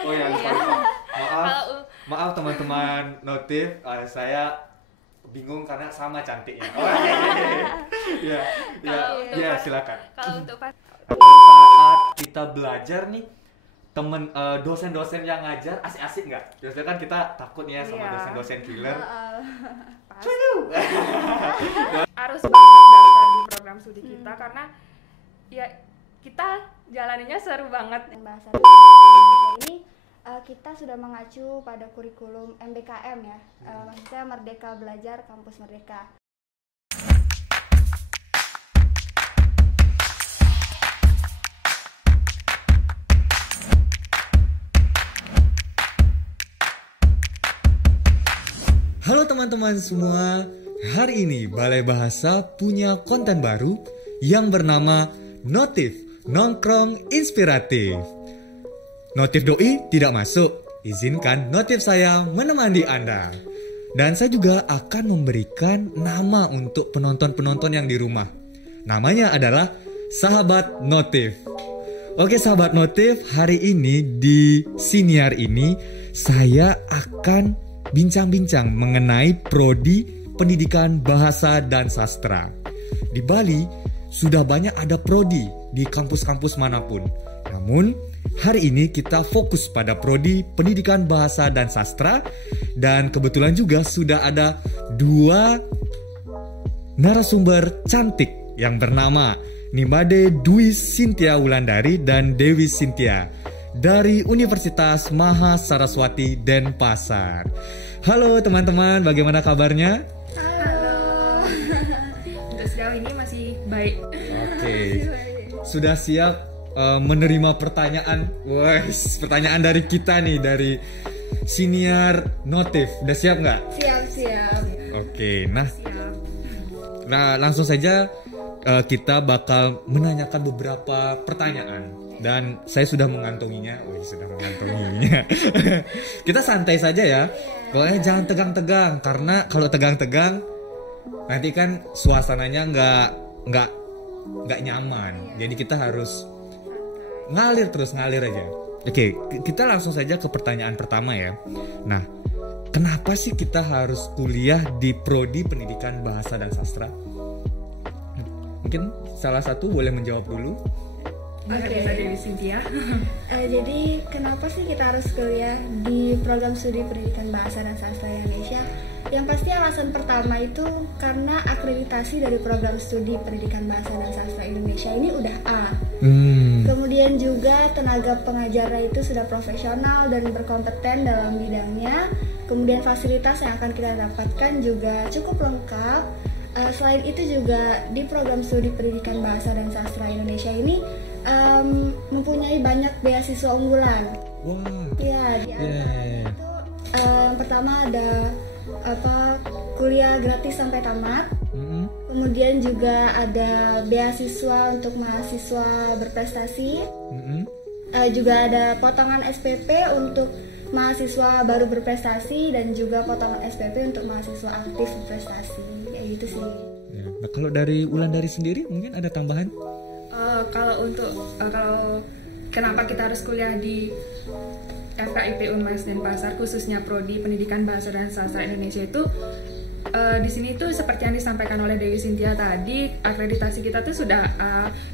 Oh ya, lupa lupa. Maaf, Kalau maaf teman-teman notif, saya bingung karena sama cantiknya. Oh, iya, iya, Kalau iya, untuk iya, pas- silakan. kalau untuk pas Pada saat kita belajar nih, dosen-dosen yang ngajar asik-asik nggak? Biasanya kan kita takut nih ya sama Iya. dosen-dosen killer. harus banget daftar di program studi kita karena ya kita jalaninya seru banget. Bahasa Indonesia ini kita sudah mengacu pada kurikulum MBKM ya, maksudnya Merdeka Belajar Kampus Merdeka. Halo teman-teman semua, hari ini Balai Bahasa punya konten baru yang bernama Notif Nongkrong Inspiratif. Notif doi tidak masuk, izinkan notif saya menemani Anda. Dan saya juga akan memberikan nama untuk penonton-penonton yang di rumah. Namanya adalah Sahabat Notif. Oke sahabat notif, hari ini di siniar ini saya akan bincang-bincang mengenai prodi pendidikan bahasa dan sastra. Di Bali sudah banyak ada prodi di kampus-kampus manapun. Namun hari ini kita fokus pada prodi pendidikan bahasa dan sastra, dan kebetulan juga sudah ada dua narasumber cantik yang bernama Nimade Dwi Sintia Wulandari dan Dewi Sintia dari Universitas Maha Saraswati Denpasar. Halo teman-teman, bagaimana kabarnya? Halo. Untuk sejauh ini masih baik. Oke, sudah siap menerima pertanyaan? Wes, pertanyaan dari kita nih, dari siniar notif. Udah siap nggak? Siap. Oke, nah Siap. langsung saja kita bakal menanyakan beberapa pertanyaan dan saya sudah mengantonginya. Kita santai saja ya. Pokoknya jangan tegang-tegang, karena kalau tegang-tegang nanti kan suasananya nggak nyaman. Jadi kita harus ngalir aja. Oke, kita langsung saja ke pertanyaan pertama ya. Nah, kenapa sih kita harus kuliah di prodi pendidikan bahasa dan sastra? Mungkin salah satu boleh menjawab dulu. Bisa Dewi Cynthia. Jadi kenapa sih kita harus kuliah di program studi pendidikan bahasa dan sastra Indonesia? Yang pasti alasan pertama itu karena akreditasi dari program studi pendidikan bahasa dan sastra Indonesia ini udah A. Kemudian juga tenaga pengajarnya itu sudah profesional dan berkompeten dalam bidangnya. Kemudian fasilitas yang akan kita dapatkan juga cukup lengkap. Selain itu juga di program studi pendidikan bahasa dan sastra Indonesia ini mempunyai banyak beasiswa unggulan. Wah. Ya, di antara itu yang pertama ada kuliah gratis sampai tamat. Kemudian juga ada beasiswa untuk mahasiswa berprestasi. Juga ada potongan SPP untuk mahasiswa baru berprestasi dan juga potongan SPP untuk mahasiswa aktif berprestasi. Kayak gitu sih. Ya. Nah, kalau dari Wulandari sendiri mungkin ada tambahan? Kalau kenapa kita harus kuliah di FKIP Unmas Denpasar, khususnya prodi pendidikan bahasa dan sastra Indonesia itu, di sini tuh seperti yang disampaikan oleh Dewi Cynthia tadi, akreditasi kita tuh sudah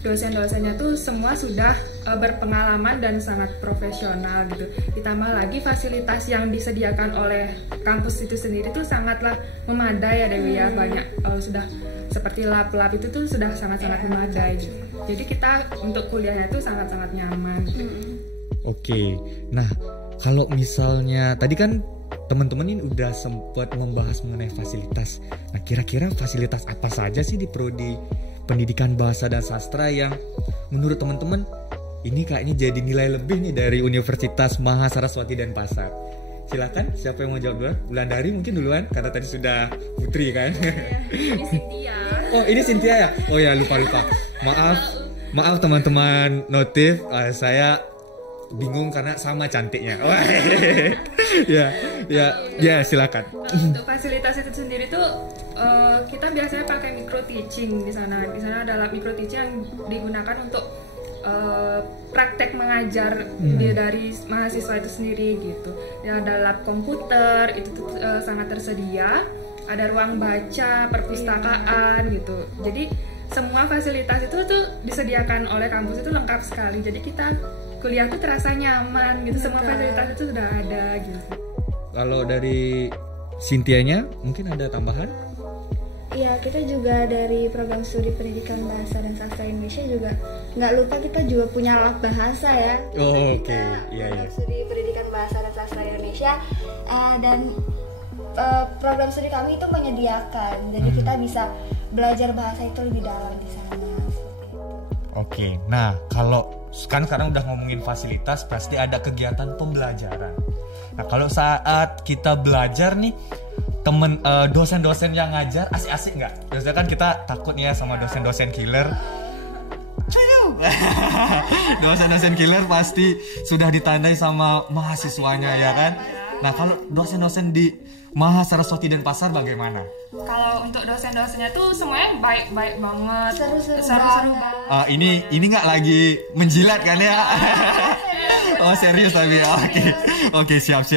dosen-dosennya tuh semua sudah berpengalaman dan sangat profesional gitu. Ditambah lagi fasilitas yang disediakan oleh kampus itu sendiri tuh sangatlah memadai ya Dewi ya, banyak sudah seperti lab-lab itu tuh sudah sangat-sangat memadai gitu. Jadi kita untuk kuliahnya tuh sangat-sangat nyaman. Oke, nah kalau misalnya tadi kan teman-teman ini udah sempat membahas mengenai fasilitas. Nah, kira-kira fasilitas apa saja sih di prodi pendidikan bahasa dan sastra yang menurut teman-teman ini kayaknya jadi nilai lebih nih dari Universitas Maha Saraswati Denpasar? Silakan, siapa yang mau jawab duluan? Wulandari mungkin duluan, karena tadi sudah Putri kan. Ini Cynthia. Oh, ini Cynthia ya? Oh ya, lupa. Maaf teman-teman notif, saya bingung karena sama cantiknya. Oh, ya, silakan. Untuk fasilitas itu sendiri tuh kita biasanya pakai micro teaching di sana. Di sana ada lab micro teaching yang digunakan untuk praktek mengajar dari mahasiswa itu sendiri gitu. Ya, ada lab komputer itu tuh, sangat tersedia, ada ruang baca, perpustakaan gitu. Jadi semua fasilitas itu tuh disediakan oleh kampus itu lengkap sekali. Jadi kita kuliah tuh terasa nyaman gitu. Semua fasilitas itu sudah ada gitu. Kalau dari Cynthia-nya mungkin ada tambahan? Iya, kita juga dari program studi pendidikan bahasa dan sastra Indonesia juga nggak lupa kita juga punya lab bahasa ya. Oh, oke. Iya, Program iya. studi pendidikan bahasa dan sastra Indonesia dan program studi kami itu menyediakan, jadi kita bisa belajar bahasa itu lebih dalam di sana. Oke, nah kalau sekarang udah ngomongin fasilitas, pasti ada kegiatan pembelajaran. Nah kalau saat kita belajar nih, dosen-dosen yang ngajar asik-asik nggak? Biasanya kan kita takut ya sama dosen-dosen killer. Dosen-dosen killer pasti sudah ditandai sama mahasiswanya ya kan? Nah kalau dosen-dosen di Maha Saraswati Denpasar bagaimana? Kalau untuk dosen-dosennya tuh semuanya baik-baik banget, Seru-seru banget. Ini nggak lagi menjilat kan ya? Oh serius tapi oke siap.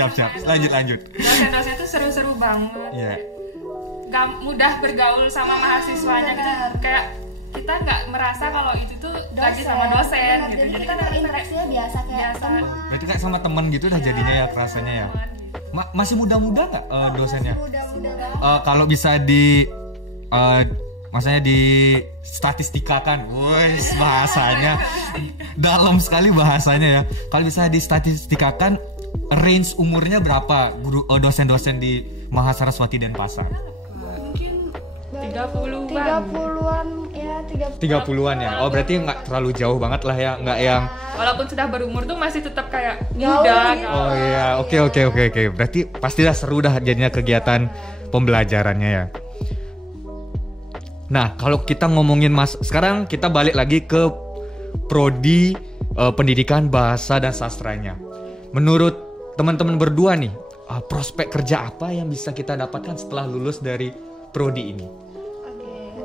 Lanjut. Dosen-dosen tuh seru-seru banget. Iya. Gak mudah bergaul sama mahasiswanya gitu. Kayak kita nggak merasa kalau itu tuh lagi sama dosen gitu. Jadi kita berinteraksinya biasa kayak teman. Berarti kayak sama temen gitu dah jadinya ya rasanya ya. Masih muda-muda nggak dosennya? Mudah-mudahan. Kalau bisa maksudnya di statistikakan, wes bahasanya dalam sekali bahasanya ya. Kalau bisa di statistikakan, range umurnya berapa guru dosen-dosen di Maha Saraswati Denpasar? Mungkin 30-an. 30-an ya, 30-an ya. Oh berarti nggak terlalu jauh banget lah ya, nggak yang. Walaupun sudah berumur tuh masih tetap kayak Jauh muda. gitu. Oh iya, oke. Berarti pastilah seru dah jadinya kegiatan pembelajarannya ya. Nah, kalau kita ngomongin sekarang kita balik lagi ke prodi pendidikan bahasa dan sastranya. Menurut teman-teman berdua nih, prospek kerja apa yang bisa kita dapatkan setelah lulus dari prodi ini?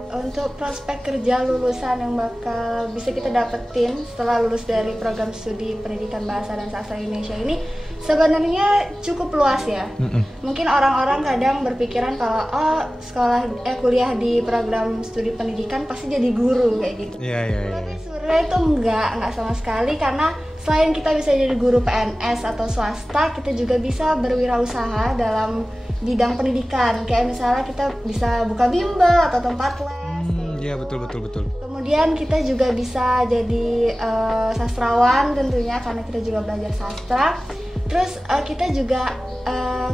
Untuk prospek kerja lulusan yang bakal bisa kita dapetin setelah lulus dari program studi pendidikan bahasa dan sastra Indonesia ini sebenarnya cukup luas ya. Mungkin orang-orang kadang berpikiran kalau kuliah di program studi pendidikan pasti jadi guru kayak gitu. Iya. Tapi sebenarnya itu enggak sama sekali, karena selain kita bisa jadi guru PNS atau swasta, kita juga bisa berwirausaha dalam bidang pendidikan. Kayak misalnya kita bisa buka bimbel atau tempat les. Iya betul. Kemudian kita juga bisa jadi sastrawan tentunya, karena kita juga belajar sastra. Terus kita juga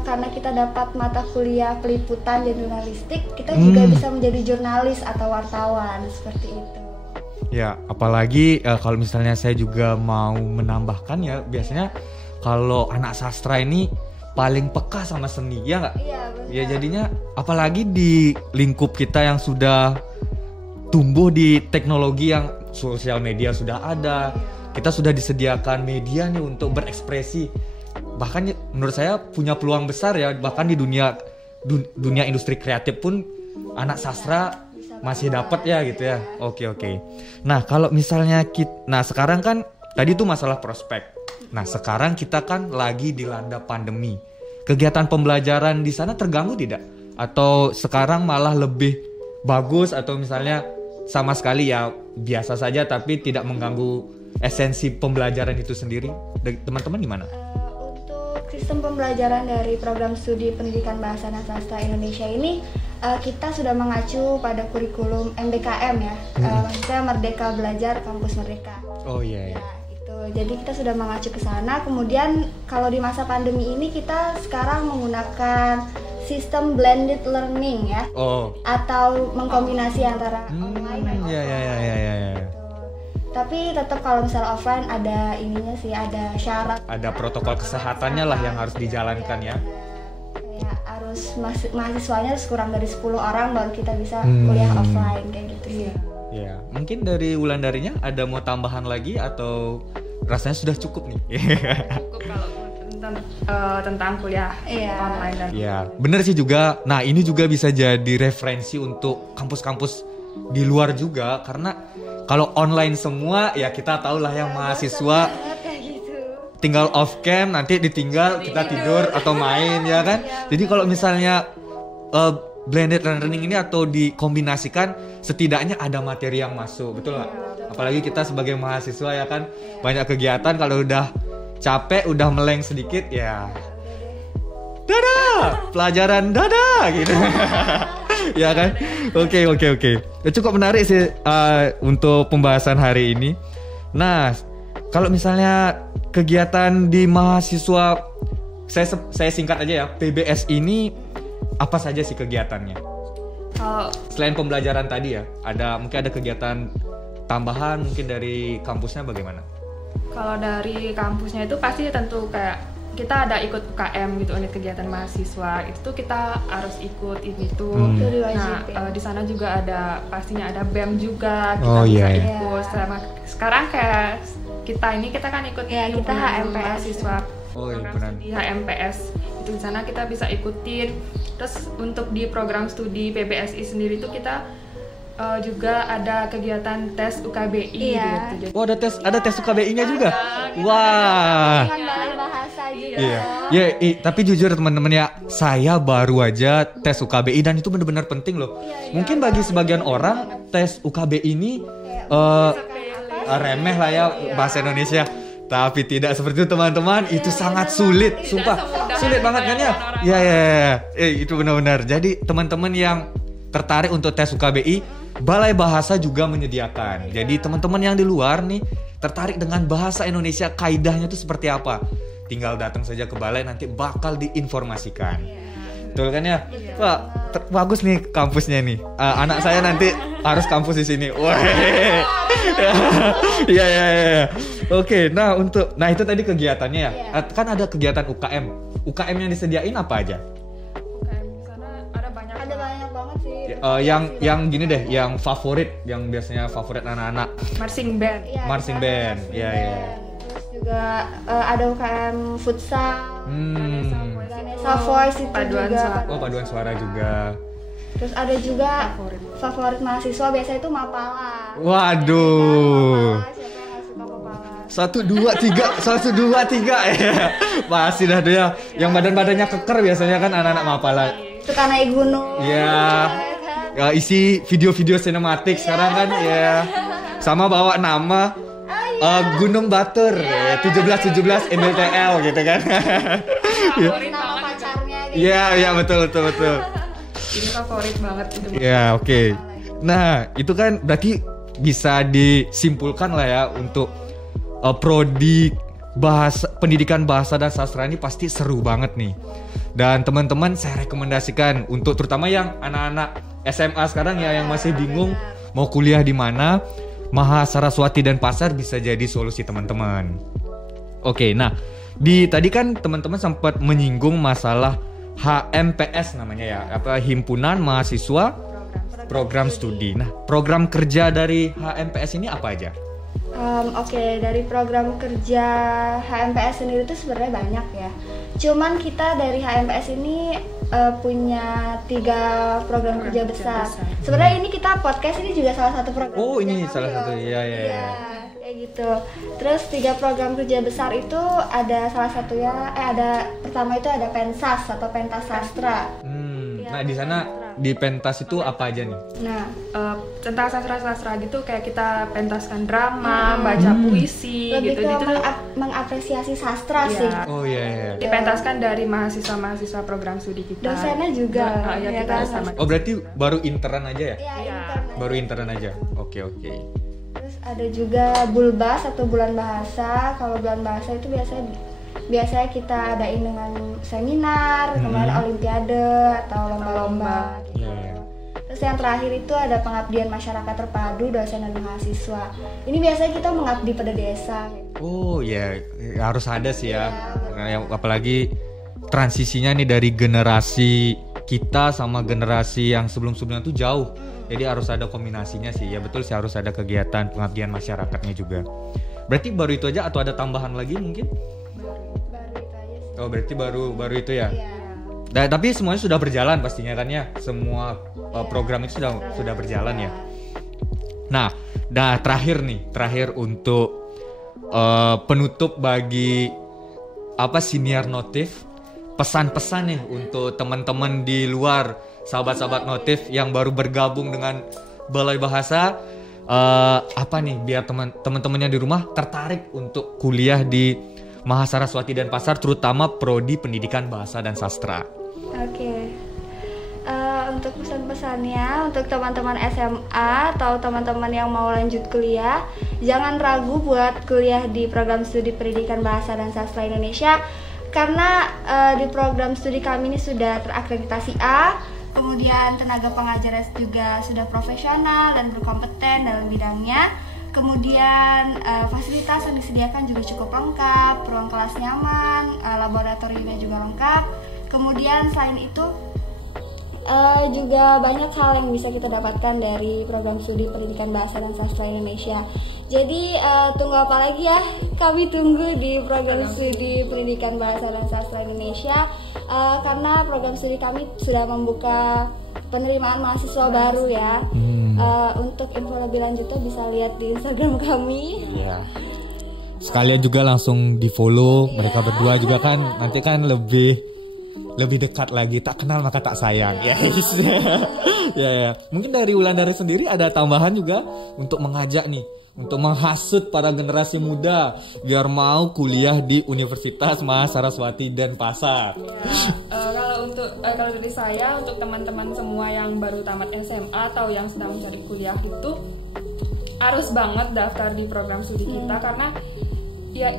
karena kita dapat mata kuliah peliputan dan jurnalistik, kita juga bisa menjadi jurnalis atau wartawan seperti itu. Ya, apalagi kalau misalnya saya juga mau menambahkan ya, biasanya kalau anak sastra ini paling peka sama seni, ya nggak? Iya, benar. Ya jadinya apalagi di lingkup kita yang sudah tumbuh di teknologi yang sosial media sudah ada, kita sudah disediakan media nih untuk berekspresi. Bahkan menurut saya punya peluang besar ya, bahkan di dunia industri kreatif pun anak sastra masih dapat ya gitu ya. Oke. Nah kalau misalnya sekarang kan tadi itu masalah prospek. Nah sekarang kita kan lagi dilanda pandemi. Kegiatan pembelajaran di sana terganggu tidak? Atau sekarang malah lebih bagus, atau misalnya sama sekali ya biasa saja tapi tidak mengganggu esensi pembelajaran itu sendiri? Teman-teman gimana? Untuk sistem pembelajaran dari program studi pendidikan bahasa dan sastra Indonesia ini kita sudah mengacu pada kurikulum MBKM ya, maksudnya Merdeka Belajar Kampus Merdeka. Oh iya. Ya, itu. Jadi kita sudah mengacu ke sana. Kemudian kalau di masa pandemi ini kita sekarang menggunakan sistem blended learning ya, atau mengkombinasi antara online dan offline. Iya. Tapi tetap kalau misalnya offline ada ininya sih, ada syarat. Ada protokol kesehatannya lah yang harus dijalankan ya. Ya, harus mahasiswanya harus kurang dari 10 orang baru kita bisa kuliah offline kayak gitu ya. Ya, mungkin dari Wulandarinya ada mau tambahan lagi atau rasanya sudah cukup nih? Cukup kalau tentang kuliah online dan bener sih juga. Nah ini juga bisa jadi referensi untuk kampus-kampus di luar juga, karena kalau online semua ya kita tahu lah yang mahasiswa kayak gitu. tinggal off cam, nanti ditinggal kita tidur atau main ya kan. Jadi kalau misalnya blended learning ini atau dikombinasikan, setidaknya ada materi yang masuk, betul nggak? Apalagi kita sebagai mahasiswa ya kan, banyak kegiatan, kalau udah capek, udah meleng sedikit ya dadah, pelajaran dadah gitu. Ya kan? Oke. Ya, cukup menarik sih untuk pembahasan hari ini. Nah, kalau misalnya kegiatan di mahasiswa, saya singkat aja ya, PBS ini apa saja sih kegiatannya? Selain pembelajaran tadi ya, mungkin ada kegiatan tambahan mungkin dari kampusnya bagaimana? Kalau dari kampusnya itu pasti tentu kayak kita ada ikut UKM gitu, unit kegiatan mahasiswa, itu tuh kita harus ikut ini tuh. Nah, di sana juga pastinya ada BEM juga, kita bisa ikut. Sekarang kayak kita kan ikut kita HMPS mahasiswa. Oh iya benar. Di HMPS itu di sana kita bisa ikutin. Terus untuk di program studi PBSI sendiri itu kita juga ada kegiatan tes UKBI gitu. Oh, ada tes UKBI-nya juga. Wah. Dengan bahasa juga. Iya. Tapi jujur teman-teman ya, saya baru aja tes UKBI dan itu benar-benar penting loh. Mungkin bagi sebagian orang tes UKBI ini remeh lah ya bahasa Indonesia. Tapi tidak seperti itu teman-teman, itu sangat sulit, sumpah. Sulit banget kan ya? Iya. Itu benar-benar. Jadi teman-teman yang tertarik untuk tes UKBI, Balai Bahasa juga menyediakan. Jadi teman-teman yang di luar nih tertarik dengan bahasa Indonesia, kaidahnya itu seperti apa, tinggal datang saja ke balai, nanti bakal diinformasikan. Betul kan ya? Wah, bagus nih kampusnya nih. Anak saya nanti harus kampus di sini. Wah. Iya. Oke, nah itu tadi kegiatannya ya. Kan ada kegiatan UKM. UKM yang disediain apa aja? Yang gini deh, yang favorit, yang biasanya favorit anak-anak. Marching band. Iya. Terus juga ada UKM futsal. Vanessa Voice itu paduan juga. suara. Paduan suara juga. Terus ada juga favorit mahasiswa biasanya itu Mapala. Waduh. Siapa yang gak suka Mapala? 1, 2, 3 ya. Pasti dah dia. Yang badan-badannya keker biasanya kan anak-anak Mapala. Suka naik gunung. Iya. Ya, isi video-video sinematik sekarang kan ya. Sama bawa nama Gunung Batur 17 MLTL gitu kan. Nama pacarnya gitu. Iya betul. Ini favorit banget itu. Ya, oke. Nah, itu kan berarti bisa disimpulkan lah ya untuk prodi pendidikan bahasa dan sastra ini pasti seru banget nih. Dan teman-teman saya rekomendasikan untuk terutama yang anak-anak SMA sekarang ya yang masih bingung mau kuliah di mana, Mahasaraswati dan Pasar bisa jadi solusi teman-teman. Oke, nah tadi kan teman-teman sempat menyinggung masalah HMPS namanya ya, Himpunan Mahasiswa Program Studi. Nah, program kerja dari HMPS ini apa aja? Oke, dari program kerja HMPS sendiri itu sebenarnya banyak ya. Cuman kita dari HMPS ini punya 3 program kerja besar. Sebenarnya ini kita podcast ini juga salah satu program. Oh, ini salah satu. Iya. Kayak gitu. Terus 3 program kerja besar itu ada salah satunya pertama itu ada Pensas atau Pentas Sastra. Nah, di sana di pentas itu apa aja nih? Nah, tentang sastra-sastra gitu kayak kita pentaskan drama, baca puisi lebih gitu. Lebih ke mengapresiasi sastra sih. Oh iya. Dipentaskan dari mahasiswa-mahasiswa program studi kita. Dosennya juga. Kita sama. Oh, berarti baru intern aja ya? Iya. Baru intern aja. Oke. Terus ada juga Bulbas atau Bulan Bahasa. Kalau Bulan Bahasa itu biasanya kita adain dengan seminar, kemudian olimpiade atau lomba-lomba gitu. Terus yang terakhir itu ada pengabdian masyarakat terpadu dosen dan mahasiswa. Ini biasanya kita mengabdi pada desa gitu. Oh ya, harus ada sih ya. Apalagi transisinya nih dari generasi kita sama generasi yang sebelum-sebelumnya tuh jauh. Jadi harus ada kombinasinya sih. Ya betul sih, harus ada kegiatan pengabdian masyarakatnya juga. Berarti baru itu aja atau ada tambahan lagi mungkin? Oh, berarti baru itu ya. Nah, tapi semuanya sudah berjalan pastinya kan ya. Semua program itu sudah berjalan ya. Nah, Nah, terakhir untuk penutup bagi siniar Notif, pesan-pesan nih untuk teman-teman di luar, sahabat-sahabat Notif yang baru bergabung dengan Balai Bahasa, apa nih biar teman-temannya di rumah tertarik untuk kuliah di Mahasaraswati Denpasar, terutama prodi Pendidikan Bahasa dan Sastra. Oke. Untuk pesan-pesannya untuk teman-teman SMA atau teman-teman yang mau lanjut kuliah, jangan ragu buat kuliah di program studi Pendidikan Bahasa dan Sastra Indonesia, karena di program studi kami ini sudah terakreditasi A, kemudian tenaga pengajarnya juga sudah profesional dan berkompeten dalam bidangnya. Kemudian fasilitas yang disediakan juga cukup lengkap, ruang kelas nyaman, laboratoriumnya juga lengkap. Kemudian selain itu juga banyak hal yang bisa kita dapatkan dari program studi Pendidikan Bahasa dan Sastra Indonesia. Jadi tunggu apa lagi ya? Kami tunggu di program studi Pendidikan Bahasa dan Sastra Indonesia, karena program studi kami sudah membuka penerimaan mahasiswa baru ya. Untuk info lebih lanjutnya bisa lihat di Instagram kami. Iya. Sekalian juga langsung di follow mereka berdua juga kan, nanti kan lebih dekat lagi, tak kenal maka tak sayang. Yes. Ya. Mungkin dari Wulandari sendiri ada tambahan juga untuk mengajak nih, untuk menghasut para generasi muda biar mau kuliah di Universitas Mahasaraswati Denpasar. Kalau dari saya, untuk teman-teman semua yang baru tamat SMA atau yang sedang mencari kuliah itu harus banget daftar di program studi kita, karena ya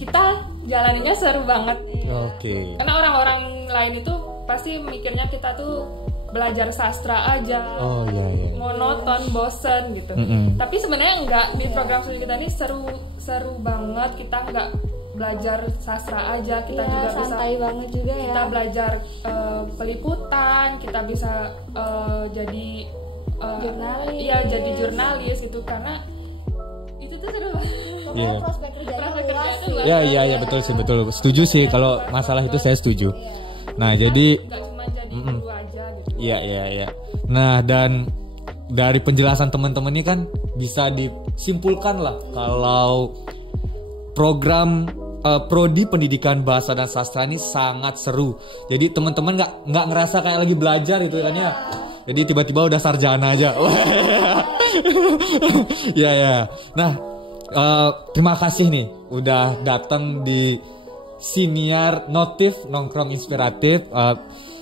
kita jalaninya seru banget. Oke. Karena orang-orang lain itu pasti mikirnya kita tuh belajar sastra aja, monoton, bosen gitu. Tapi sebenarnya enggak, di program studi kita ini seru banget. Kita enggak belajar sastra aja, kita juga santai bisa banget juga ya. Kita belajar peliputan, kita bisa jadi jurnalis. Iya, jadi jurnalis itu, karena itu tuh seru banget. Pokoknya prospek kerjanya luas. Iya betul sih, betul. Setuju sih kalau masalah itu, saya setuju. Nah, jadi nggak cuma jadi guru aja gitu. Iya. Nah, dan dari penjelasan teman-teman ini kan bisa disimpulkan lah kalau program prodi Pendidikan Bahasa dan Sastra ini sangat seru. Jadi teman-teman nggak ngerasa kayak lagi belajar gitu kan ya. Jadi tiba-tiba udah sarjana aja. Ya. Nah, terima kasih nih udah datang di siniar Notif Nongkrong Inspiratif.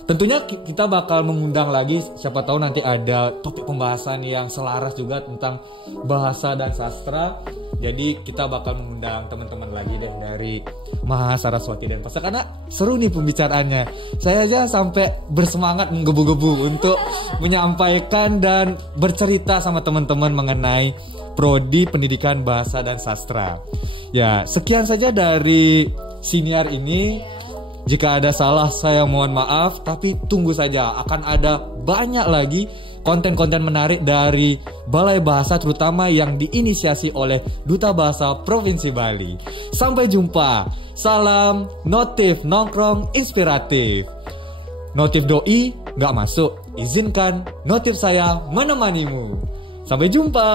Tentunya kita bakal mengundang lagi, siapa tahu nanti ada topik pembahasan yang selaras juga tentang bahasa dan sastra. Jadi kita bakal mengundang teman-teman lagi deh dari Mahasaraswati Denpasar, karena seru nih pembicaraannya. Saya aja sampai bersemangat menggebu-gebu untuk menyampaikan dan bercerita sama teman-teman mengenai prodi Pendidikan Bahasa dan Sastra. Ya, sekian saja dari siniar ini. Jika ada salah saya mohon maaf, tapi tunggu saja, akan ada banyak lagi konten-konten menarik dari Balai Bahasa, terutama yang diinisiasi oleh Duta Bahasa Provinsi Bali. Sampai jumpa. Salam Notif Nongkrong Inspiratif. Notif doi gak masuk, izinkan notif saya menemanimu. Sampai jumpa.